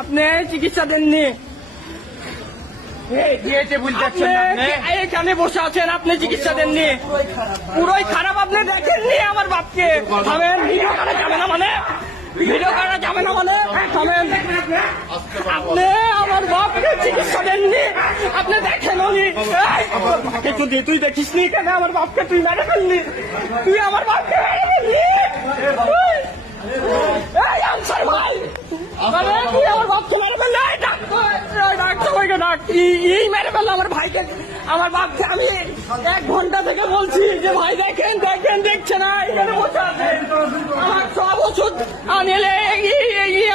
আপনি চিকিৎসা দেননি, এখানে বসে আছেন, আপনি চিকিৎসা দেননি, পুরোই খারাপ। আপনি দেখেননি আমার বাপকে, থামেন, ভিডিও করা যাবে না মানে, ভিডিও করা যাবে না মানে, থামেন। আপনি আমার বাপকে চিকিৎসা দেননি, আপনি দেখেন উনি কিছু দিয়ে, তুই দেখিস নি কেন আমার বাপকে, তুই মেরে ফেললি, তুই আমার বাপকে মেরে ফেললি, আনসার ভাই, তুই আমার বাপকে মেরে ফেললি, এই মেরে ফেললো আমার ভাইকে, আমার বাপকে। আমি 1 ঘন্টা থেকে বলছি যে ভাই দেখেন দেখেন, দেখছে না, এখানে বসে আছে, আমার সব ওষুধ আনিলে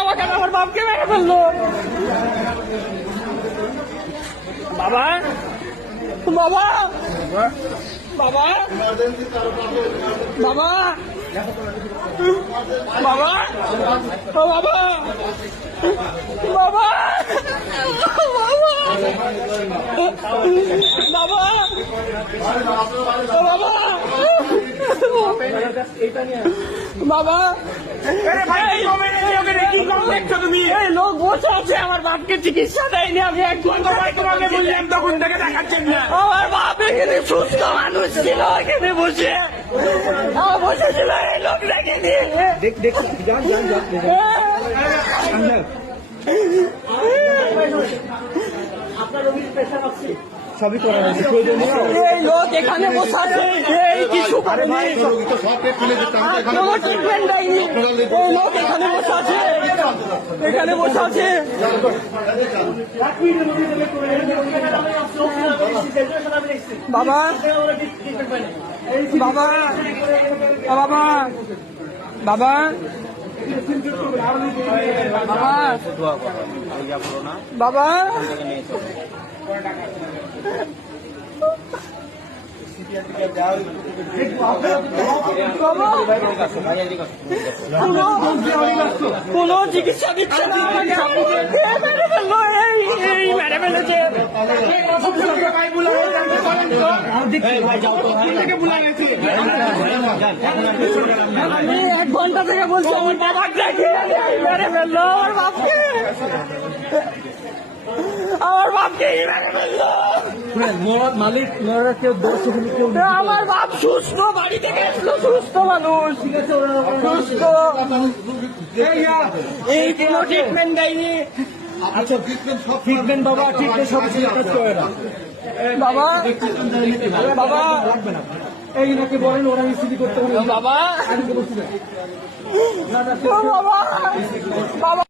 আমাকে আমার বাপকে মেরে ফেললো। বাবা বাবা বাবা বাবা বাবা ও বাবা বাবা বাবা বাবা তুমি এই লোক বসে আছে, আমার বাপকে চিকিৎসা দেয়নি, আমি 1 ঘন্টা তোমাকে বললাম, তখন থেকে দেখাচ্ছেন না। আমার বাপ এখানে সুস্থ মানুষ ছিল, এখানে বসে বসেছিল, এই লোক দেখেনি। সবই করা হয়েছে, এই লোক এখানে বসে আছে, এই কিছু করেনি, কোনো ট্রিটমেন্ট দেয়নি, এই লোক এখানে বসে আছে, এখানে বসে আছে। বাবা বাবা বাবা বাবা বাবা কোনো চিকিৎসা দিচ্ছে না, মেরে ফেললো, এই মেরে ফেলেছে। আমি 1 ঘন্টা থেকে বলছি আমার বাবাকে দেখে, মেরে ফেললো আমার বাপকে, আমার বাপকে মেরে ফেললো। মালিক কেউ আমার বাপ সুস্থ, বাড়ি থেকে এসলো, সুস্থ মানুষ, সুস্থ, এই কোনো ট্রিটমেন্ট দেয়নি। আচ্ছা ট্রিটমেন্ট বাবা, ট্রিটমেন্ট সব কিছু কাজ করে না বাবা বাবা লাগবে না, এই নাকি বলেন ওরা ইসিডি করতে হবে বাবা আমি তো বলছি না। বাবা বাবা